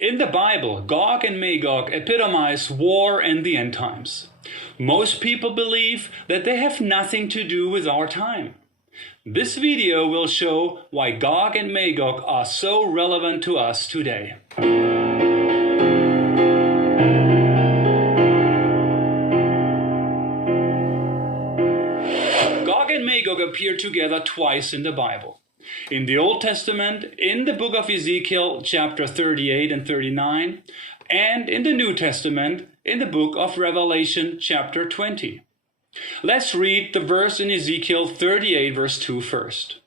In the Bible, Gog and Magog epitomize war and the end times. Most people believe that they have nothing to do with our time. This video will show why Gog and Magog are so relevant to us today. Gog and Magog appear together twice in the Bible. In the Old Testament, in the book of Ezekiel, chapter 38 and 39, and in the New Testament, in the book of Revelation, chapter 20. Let's read the verse in Ezekiel 38, verse 2 first.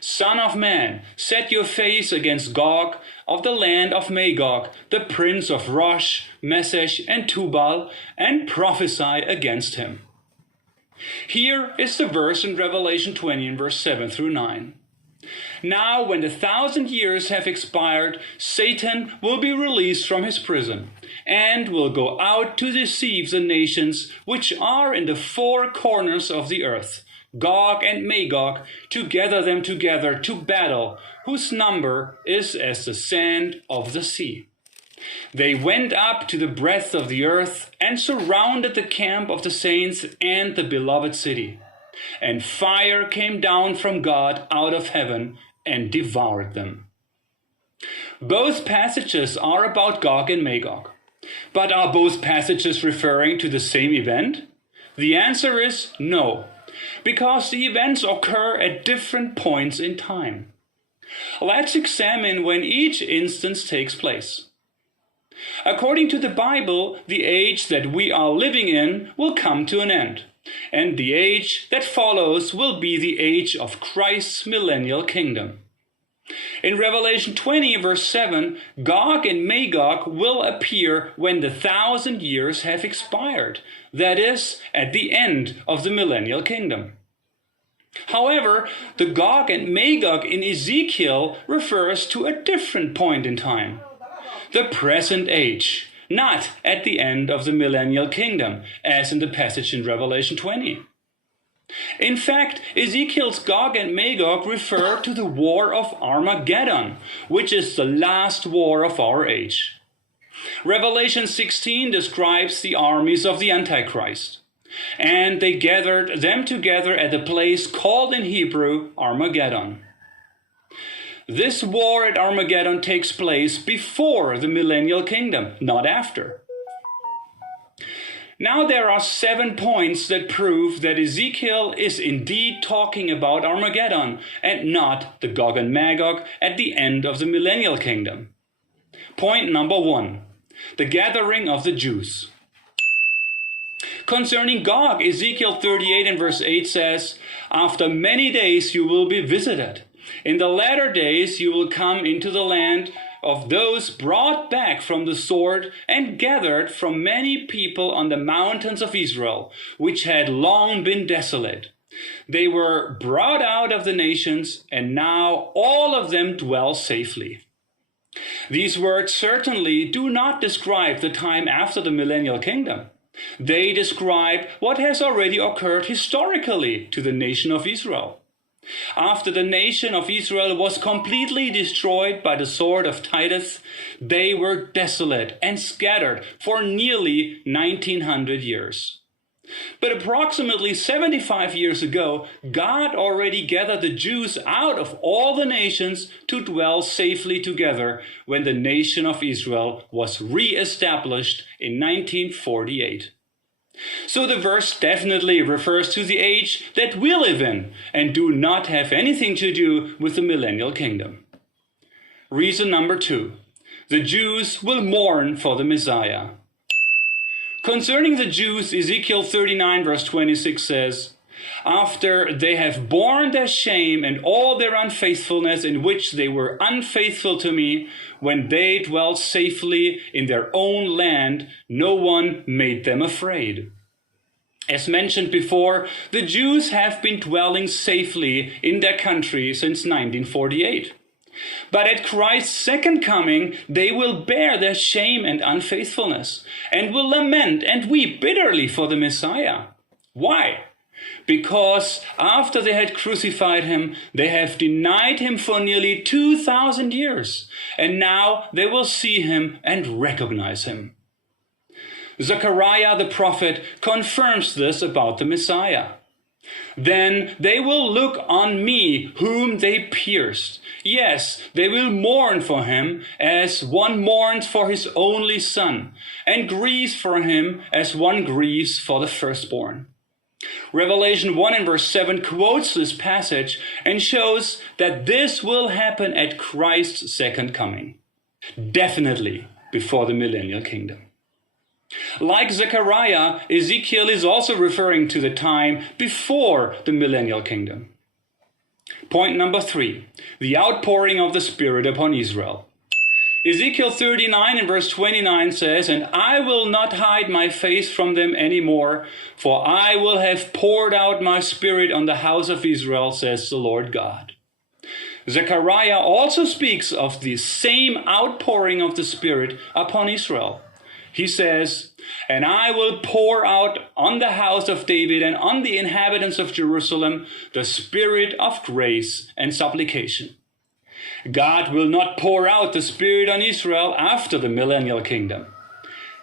Son of man, set your face against Gog of the land of Magog, the prince of Rosh, Meshech, and Tubal, and prophesy against him. Here is the verse in Revelation 20, verse 7 through 9. Now, when the 1,000 years have expired, Satan will be released from his prison and will go out to deceive the nations which are in the four corners of the earth, Gog and Magog, to gather them together to battle, whose number is as the sand of the sea. They went up to the breadth of the earth and surrounded the camp of the saints and the beloved city. And fire came down from God out of heaven and devoured them. Both passages are about Gog and Magog. But are both passages referring to the same event? The answer is no, because the events occur at different points in time. Let's examine when each instance takes place. According to the Bible, the age that we are living in will come to an end, and the age that follows will be the age of Christ's millennial kingdom. In Revelation 20, verse 7, Gog and Magog will appear when the 1,000 years have expired, that is, at the end of the millennial kingdom. However, the Gog and Magog in Ezekiel refers to a different point in time, the present age, not at the end of the millennial kingdom, as in the passage in Revelation 20. In fact, Ezekiel's Gog and Magog refer to the war of Armageddon, which is the last war of our age. Revelation 16 describes the armies of the Antichrist, and they gathered them together at a place called in Hebrew Armageddon. This war at Armageddon takes place before the millennial kingdom, not after. Now there are 7 points that prove that Ezekiel is indeed talking about Armageddon and not the Gog and Magog at the end of the millennial kingdom. Point number 1, the gathering of the Jews. Concerning Gog, Ezekiel 38 and verse 8 says, "After many days you will be visited. In the latter days you will come into the land of those brought back from the sword and gathered from many people on the mountains of Israel, which had long been desolate. They were brought out of the nations, and now all of them dwell safely." These words certainly do not describe the time after the millennial kingdom. They describe what has already occurred historically to the nation of Israel. After the nation of Israel was completely destroyed by the sword of Titus, they were desolate and scattered for nearly 1900 years. But approximately 75 years ago, God already gathered the Jews out of all the nations to dwell safely together when the nation of Israel was re-established in 1948. So the verse definitely refers to the age that we live in and do not have anything to do with the millennial kingdom. Reason number 2, the Jews will mourn for the Messiah. Concerning the Jews, Ezekiel 39 verse 26 says, "After they have borne their shame and all their unfaithfulness in which they were unfaithful to me, when they dwelt safely in their own land, no one made them afraid." As mentioned before, the Jews have been dwelling safely in their country since 1948. But at Christ's second coming, they will bear their shame and unfaithfulness, and will lament and weep bitterly for the Messiah. Why? because after they had crucified him, they have denied him for nearly 2,000 years, and now they will see him and recognize him. Zechariah the prophet confirms this about the Messiah. Then they will look on me whom they pierced. Yes, they will mourn for him as one mourns for his only son, and grieves for him as one grieves for the firstborn. Revelation 1 and verse 7 quotes this passage and shows that this will happen at Christ's second coming, definitely before the millennial kingdom. Like Zechariah, Ezekiel is also referring to the time before the millennial kingdom. Point number 3, the outpouring of the Spirit upon Israel. Ezekiel 39 and verse 29 says, "And I will not hide my face from them any more, for I will have poured out my Spirit on the house of Israel, says the Lord God." Zechariah also speaks of the same outpouring of the Spirit upon Israel. He says, "And I will pour out on the house of David and on the inhabitants of Jerusalem the Spirit of grace and supplication." God will not pour out the Spirit on Israel after the millennial kingdom.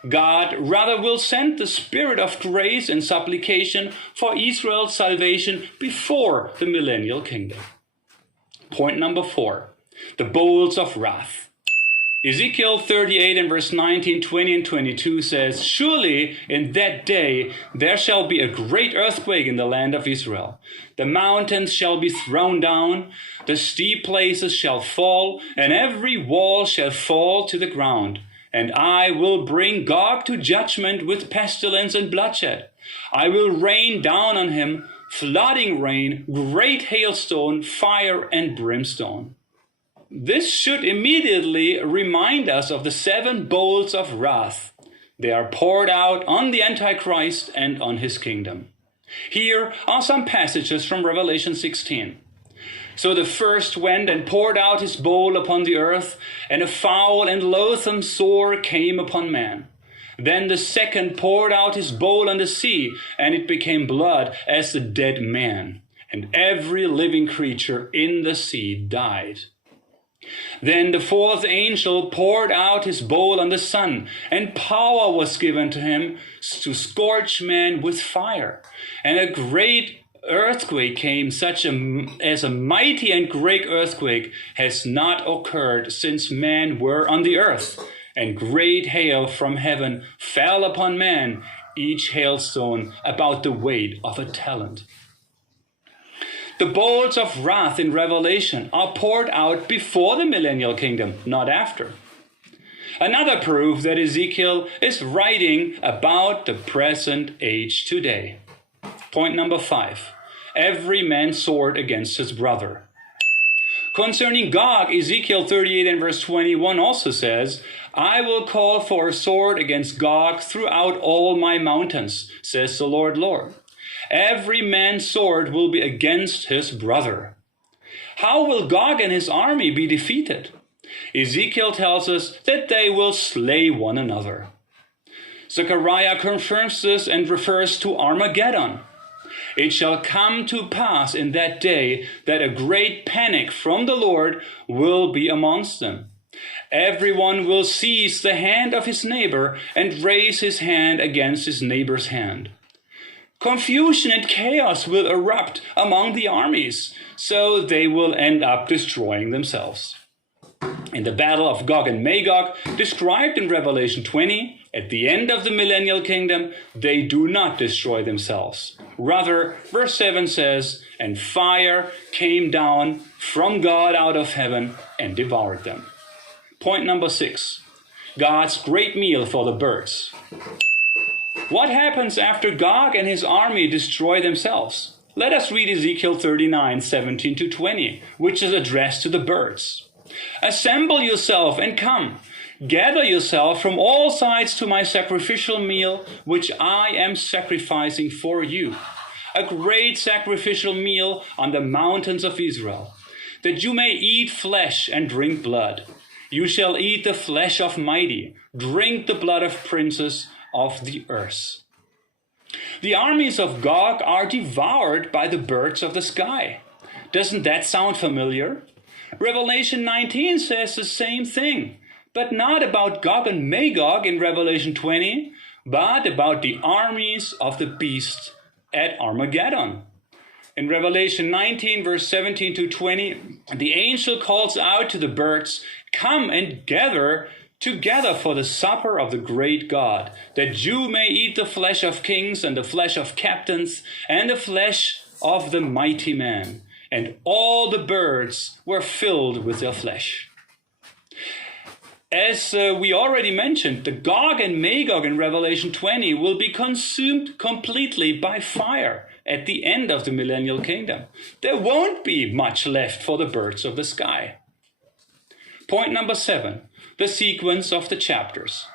God rather will send the Spirit of grace and supplication for Israel's salvation before the millennial kingdom. Point number 4, the bowls of wrath. Ezekiel 38 and verse 19, 20, and 22 says, "Surely in that day there shall be a great earthquake in the land of Israel. The mountains shall be thrown down, the steep places shall fall, and every wall shall fall to the ground. And I will bring Gog to judgment with pestilence and bloodshed. I will rain down on him flooding rain, great hailstone, fire, and brimstone." This should immediately remind us of the 7 bowls of wrath. They are poured out on the Antichrist and on his kingdom. Here are some passages from Revelation 16. "So the first went and poured out his bowl upon the earth, and a foul and loathsome sore came upon man. Then the second poured out his bowl on the sea, and it became blood as the dead man, and every living creature in the sea died. Then the fourth angel poured out his bowl on the sun, and power was given to him to scorch men with fire. And a great earthquake came, such as a mighty and great earthquake has not occurred since men were on the earth. And great hail from heaven fell upon man, each hailstone about the weight of a talent." The bowls of wrath in Revelation are poured out before the millennial kingdom, not after. Another proof that Ezekiel is writing about the present age today. Point number 5, every man's sword against his brother. Concerning Gog, Ezekiel 38 and verse 21 also says, "I will call for a sword against Gog throughout all my mountains, says the Lord. Every man's sword will be against his brother." How will Gog and his army be defeated? Ezekiel tells us that they will slay one another. Zechariah confirms this and refers to Armageddon. "It shall come to pass in that day that a great panic from the Lord will be amongst them. Everyone will seize the hand of his neighbor and raise his hand against his neighbor's hand. Confusion and chaos will erupt among the armies, so they will end up destroying themselves." In the battle of Gog and Magog, described in Revelation 20, at the end of the millennial kingdom, they do not destroy themselves. Rather, verse 7 says, "And fire came down from God out of heaven and devoured them." Point number 6, God's great meal for the birds. What happens after Gog and his army destroy themselves? Let us read Ezekiel 39, 17 to 20, which is addressed to the birds. "Assemble yourself and come. Gather yourself from all sides to my sacrificial meal, which I am sacrificing for you. A great sacrificial meal on the mountains of Israel, that you may eat flesh and drink blood. You shall eat the flesh of mighty, drink the blood of princes of the earth." The armies of Gog are devoured by the birds of the sky. Doesn't that sound familiar? Revelation 19 says the same thing, but not about Gog and Magog in Revelation 20, but about the armies of the beast at Armageddon. In Revelation 19, verse 17 to 20, the angel calls out to the birds, "Come and gather together for the supper of the great God, that you may eat the flesh of kings and the flesh of captains and the flesh of the mighty men." And all the birds were filled with their flesh. As we already mentioned, the Gog and Magog in Revelation 20 will be consumed completely by fire at the end of the millennial kingdom. There won't be much left for the birds of the sky. Point number 7, the sequence of the chapters.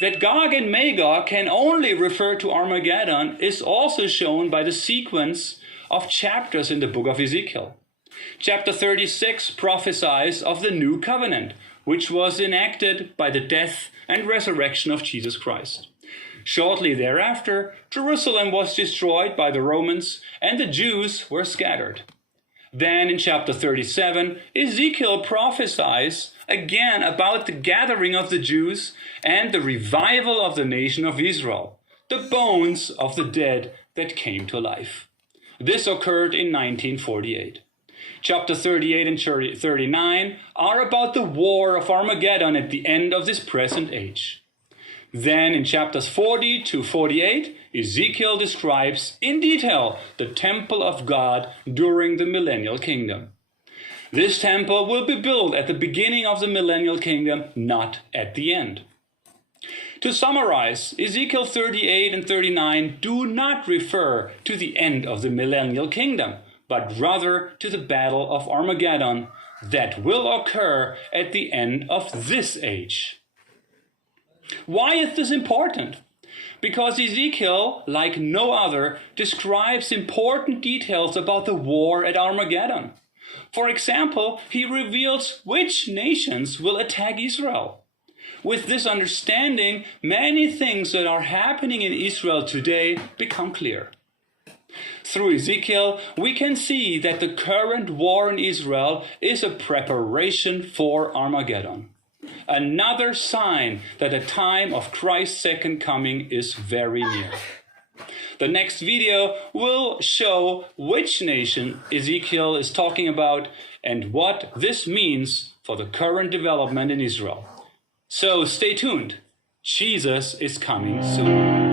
That Gog and Magog can only refer to Armageddon is also shown by the sequence of chapters in the book of Ezekiel. Chapter 36 prophesies of the new covenant, which was enacted by the death and resurrection of Jesus Christ. Shortly thereafter, Jerusalem was destroyed by the Romans and the Jews were scattered. Then in chapter 37, Ezekiel prophesies again about the gathering of the Jews and the revival of the nation of Israel, the bones of the dead that came to life. This occurred in 1948. Chapter 38 and 39 are about the war of Armageddon at the end of this present age. Then in chapters 40 to 48, Ezekiel describes in detail the temple of God during the millennial kingdom. This temple will be built at the beginning of the millennial kingdom, not at the end. To summarize, Ezekiel 38 and 39 do not refer to the end of the millennial kingdom, but rather to the battle of Armageddon that will occur at the end of this age. Why is this important? Because Ezekiel, like no other, describes important details about the war at Armageddon. For example, he reveals which nations will attack Israel. With this understanding, many things that are happening in Israel today become clear. Through Ezekiel, we can see that the current war in Israel is a preparation for Armageddon. Another sign that the time of Christ's second coming is very near. The next video will show which nation Ezekiel is talking about and what this means for the current development in Israel. So stay tuned. Jesus is coming soon.